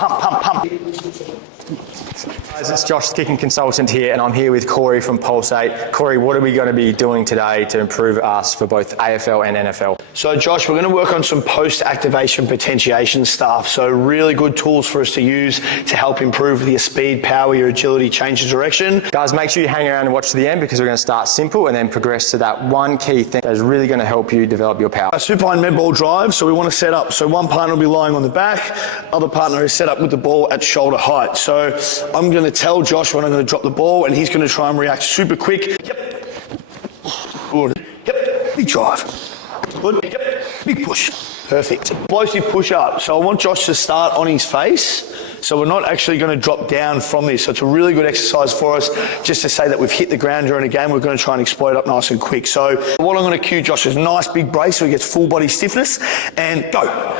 pump, pump, pump. Guys, it's Josh, kicking consultant here, and I'm here with Corey from Pulsate. Corey, what are we going to be doing today to improve us for both AFL and NFL? So Josh, we're going to work on some post-activation potentiation stuff. So really good tools for us to use to help improve your speed, power, your agility, change of direction. Guys, make sure you hang around and watch to the end, because we're going to start simple and then progress to that one key thing that is really going to help you develop your power. A supine med ball drive, so we want to set up. So one partner will be lying on the back, other partner is set up with the ball at shoulder height. So I'm going to tell Josh when I'm going to drop the ball, and he's going to try and react super quick. Yep. Good. Yep. Big drive. Good. Yep. Big push. Perfect. Explosive push up. So I want Josh to start on his face. So we're not actually going to drop down from this. So it's a really good exercise for us just to say that we've hit the ground during a game. We're going to try and explode up nice and quick. So what I'm going to cue Josh is a nice big brace so he gets full body stiffness, and go.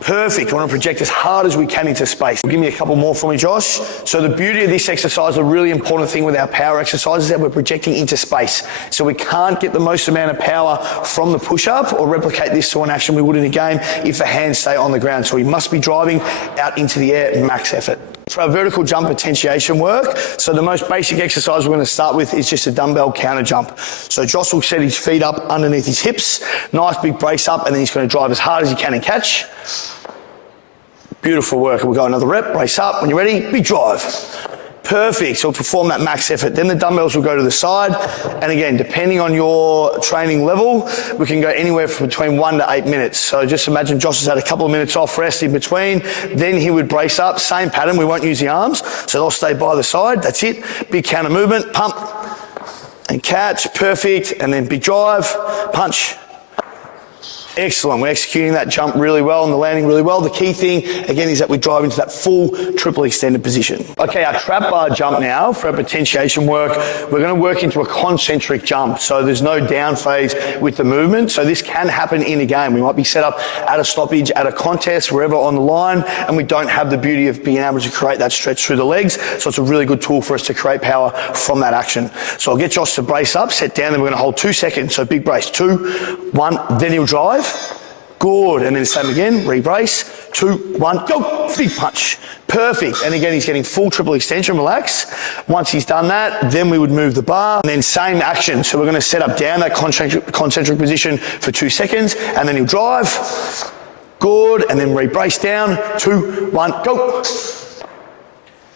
Perfect. I want to project as hard as we can into space. Give me a couple more for me, Josh. So the beauty of this exercise, the really important thing with our power exercise is that we're projecting into space. So we can't get the most amount of power from the push-up or replicate this to an action we would in a game if the hands stay on the ground. So we must be driving out into the air, max effort. For our vertical jump potentiation work, so the most basic exercise we're going to start with is just a dumbbell counter jump. So Josh will set his feet up underneath his hips, nice big brace up, and then he's going to drive as hard as he can and catch. Beautiful work. We'll go another rep, brace up. When you're ready, big drive. Perfect. So we'll perform that max effort. Then the dumbbells will go to the side. And again, depending on your training level, we can go anywhere from between 1 to 8 minutes. So just imagine Josh has had a couple of minutes off, rest in between. Then he would brace up. Same pattern. We won't use the arms. So they'll stay by the side. That's it. Big counter movement. Pump and catch. Perfect. And then big drive. Punch. Excellent. We're executing that jump really well and the landing really well. The key thing, again, is that we drive into that full triple extended position. Okay, our trap bar jump now for our potentiation work, we're going to work into a concentric jump. So there's no down phase with the movement. So this can happen in a game. We might be set up at a stoppage, at a contest, wherever on the line, and we don't have the beauty of being able to create that stretch through the legs. So it's a really good tool for us to create power from that action. So I'll get Josh to brace up, set down, then we're going to hold 2 seconds. So big brace, 2, 1, then he'll drive. Good, and then same again, re-brace, 2, 1, go, big punch. Perfect, and again, he's getting full triple extension, relax. Once he's done that, then we would move the bar, and then same action. So we're gonna set up down that concentric position for 2 seconds, and then he'll drive. Good, and then re-brace down, 2, 1, go.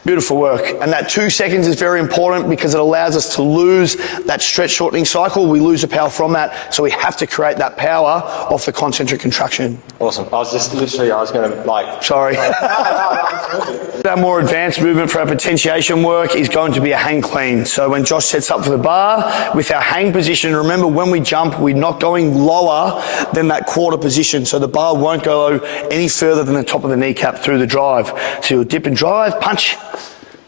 Beautiful work. And that 2 seconds is very important because it allows us to lose that stretch shortening cycle. We lose the power from that. So we have to create that power off the concentric contraction. Awesome. I was going to like... Sorry. Our more advanced movement for our potentiation work is going to be a hang clean. So when Josh sets up for the bar, with our hang position, remember when we jump, we're not going lower than that quarter position. So the bar won't go any further than the top of the kneecap through the drive. So you'll dip and drive, punch.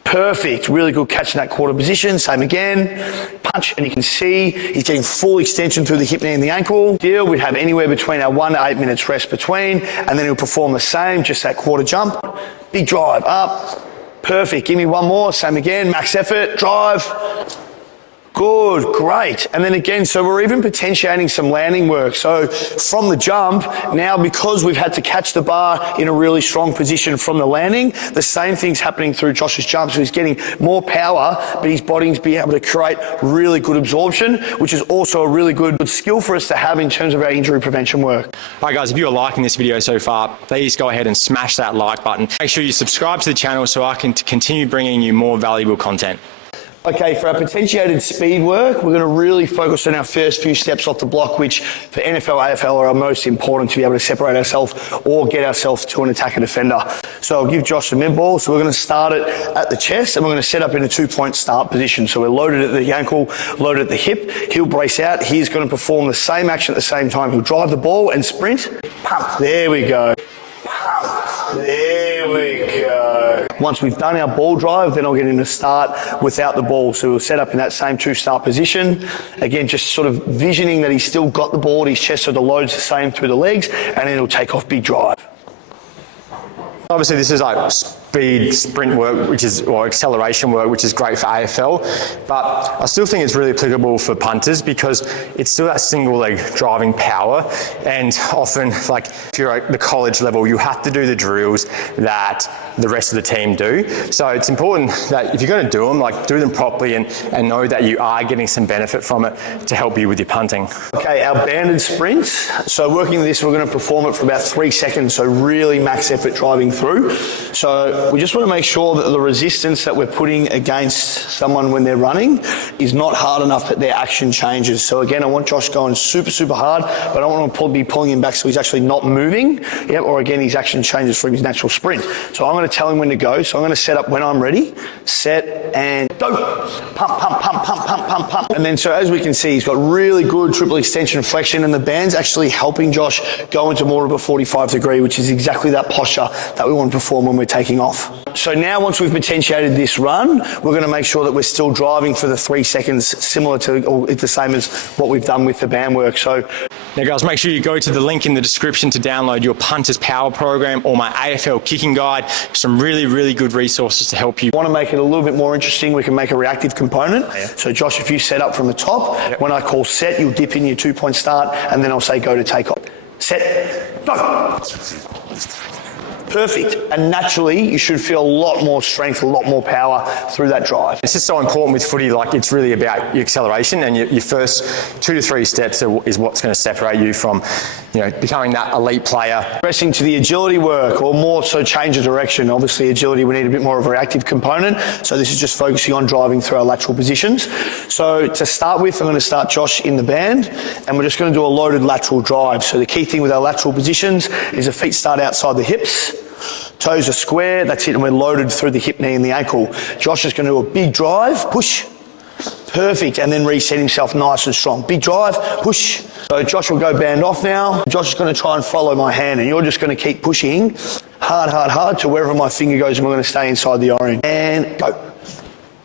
Perfect. Really good catch in that quarter position. Same again. Punch, and you can see he's getting full extension through the hip, knee, and the ankle. Deal. We'd have anywhere between our 1 to 8 minutes rest between, and then he'll perform the same, just that quarter jump. Big drive up. Perfect. Give me one more. Same again. Max effort. Drive. Good, great. And then again, so we're even potentiating some landing work. So from the jump, now because we've had to catch the bar in a really strong position from the landing, the same thing's happening through Josh's jump. So he's getting more power, but his body's being able to create really good absorption, which is also a really good skill for us to have in terms of our injury prevention work. All right, guys, if you're liking this video so far, please go ahead and smash that like button. Make sure you subscribe to the channel so I can continue bringing you more valuable content. Okay, for our potentiated speed work, we're going to really focus on our first few steps off the block, which for NFL, AFL are our most important to be able to separate ourselves or get ourselves to an attacker defender. So I'll give Josh the mid ball. So we're going to start it at the chest and we're going to set up in a 2-point start position. So we're loaded at the ankle, loaded at the hip. He'll brace out. He's going to perform the same action at the same time. He'll drive the ball and sprint. Pump. There we go. Pump. There we go. Once we've done our ball drive, then I'll get him to start without the ball. So we'll set up in that same 2-start position. Again, just sort of visioning that he's still got the ball at his chest so the load's the same through the legs, and then he'll take off big drive. Obviously, this is like speed sprint work, or acceleration work, which is great for AFL, but I still think it's really applicable for punters because it's still that single leg driving power. And often, like if you're at the college level, you have to do the drills that the rest of the team do. So it's important that if you're going to do them, like do them properly and know that you are getting some benefit from it to help you with your punting. Okay, our banded sprints. So working this, we're going to perform it for about 3 seconds. So really max effort driving through. So we just want to make sure that the resistance that we're putting against someone when they're running is not hard enough that their action changes. So again, I want Josh going super, super hard, but I don't want to be pulling him back so he's actually not moving. Yep, or again, his action changes from his natural sprint. So I'm going to tell him when to go. So I'm going to set up when I'm ready, set and go. Pump, pump, pump, pump, pump, pump, pump. And then so as we can see, he's got really good triple extension flexion, and the band's actually helping Josh go into more of a 45 degree, which is exactly that posture that we want to perform when we're taking off. So now once we've potentiated this run, we're going to make sure that we're still driving for the 3 seconds, similar to, or it's the same as what we've done with the band work. So now guys, make sure you go to the link in the description to download your Punters Power Program or my AFL Kicking Guide. Some really, really good resources to help you. Want to make it a little bit more interesting, we can make a reactive component. Yeah. So Josh, if you set up from the top, when I call set, you'll dip in your 2-point start, and then I'll say go to take off. Set, go. Perfect. And naturally, you should feel a lot more strength, a lot more power through that drive. It's just so important with footy, like it's really about your acceleration, and your first 2 to 3 steps is what's going to separate you from, becoming that elite player. Progressing to the agility work, or more so change of direction. Obviously, agility, we need a bit more of a reactive component. So this is just focusing on driving through our lateral positions. So to start with, I'm going to start Josh in the band, and we're just going to do a loaded lateral drive. So the key thing with our lateral positions is the feet start outside the hips. Toes are square, that's it, and we're loaded through the hip, knee and the ankle. Josh is going to do a big drive, push, perfect, and then reset himself nice and strong. Big drive, push. So Josh will go band off now. Josh is going to try and follow my hand, and you're just going to keep pushing hard, hard, hard to wherever my finger goes, and we're going to stay inside the orange. And go.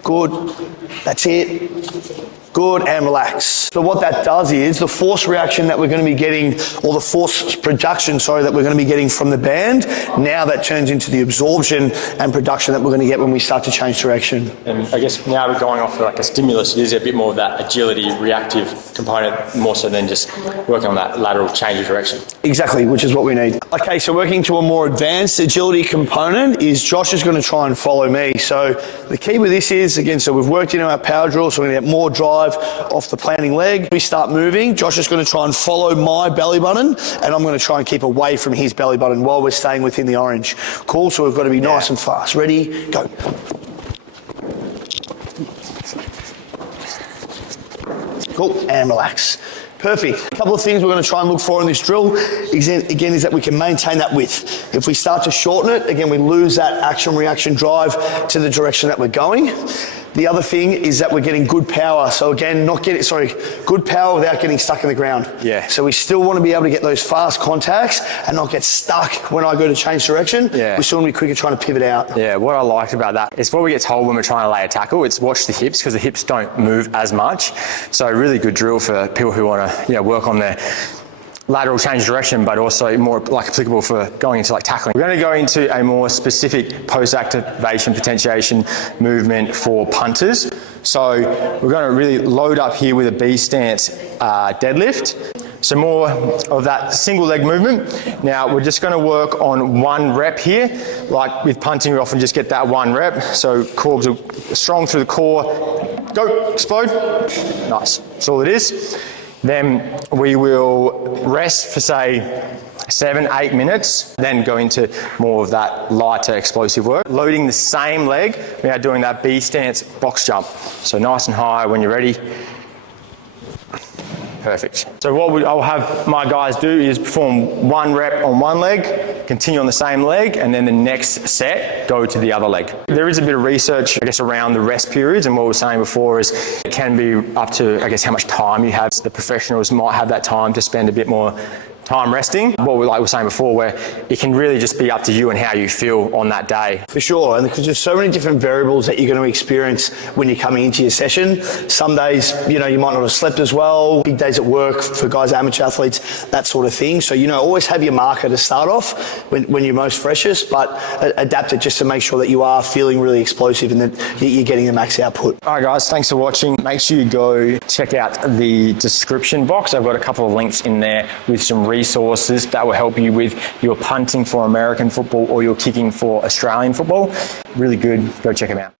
Good. That's it. Good, and relax. So what that does is the force reaction that we're going to be getting, or the force production, that we're going to be getting from the band, now that turns into the absorption and production that we're going to get when we start to change direction. And I guess now we're going off for like a stimulus, it is a bit more of that agility, reactive component, more so than just working on that lateral change of direction. Exactly, which is what we need. Okay, so working to a more advanced agility component is Josh is going to try and follow me. So the key with this is, again, so we've worked into our power drill, so we're going to get more drive off the planting leg. We start moving. Josh is going to try and follow my belly button, and I'm going to try and keep away from his belly button while we're staying within the orange. Cool, so we've got to be nice and fast. Ready, go. Cool, and relax. Perfect. A couple of things we're going to try and look for in this drill, again, is that we can maintain that width. If we start to shorten it, again, we lose that action-reaction drive to the direction that we're going. The other thing is that we're getting good power. So again, good power without getting stuck in the ground. Yeah. So we still want to be able to get those fast contacts and not get stuck when I go to change direction. Yeah. We still want to be quicker trying to pivot out. Yeah, what I liked about that is what we get told when we're trying to lay a tackle, it's watch the hips, because the hips don't move as much. So really good drill for people who want to work on their lateral change direction, but also more like applicable for going into like tackling. We're going to go into a more specific post-activation potentiation movement for punters. So we're going to really load up here with a B stance deadlift. So more of that single leg movement. Now we're just going to work on 1 rep here. Like with punting, we often just get that 1 rep. So core strong through the core. Go, explode. Nice. That's all it is. Then we will rest for say 7-8 minutes, then go into more of that lighter explosive work. Loading the same leg, we are doing that B stance box jump. So nice and high when you're ready. Perfect. So what I'll have my guys do is perform 1 rep on 1 leg, continue on the same leg, and then the next set, go to the other leg. There is a bit of research, I guess, around the rest periods, and what we were saying before is it can be up to, I guess, how much time you have. The professionals might have that time to spend a bit more time resting. What we were saying before, where it can really just be up to you and how you feel on that day. For sure, and because there's so many different variables that you're going to experience when you're coming into your session. Some days, you might not have slept as well, big days at work for guys, amateur athletes, that sort of thing. So, always have your marker to start off when you're most freshest, but adapt it just to make sure that you are feeling really explosive and that you're getting the max output. All right, guys, thanks for watching. Make sure you go check out the description box. I've got a couple of links in there with some resources resources that will help you with your punting for American football or your kicking for Australian football. Really good. Go check them out.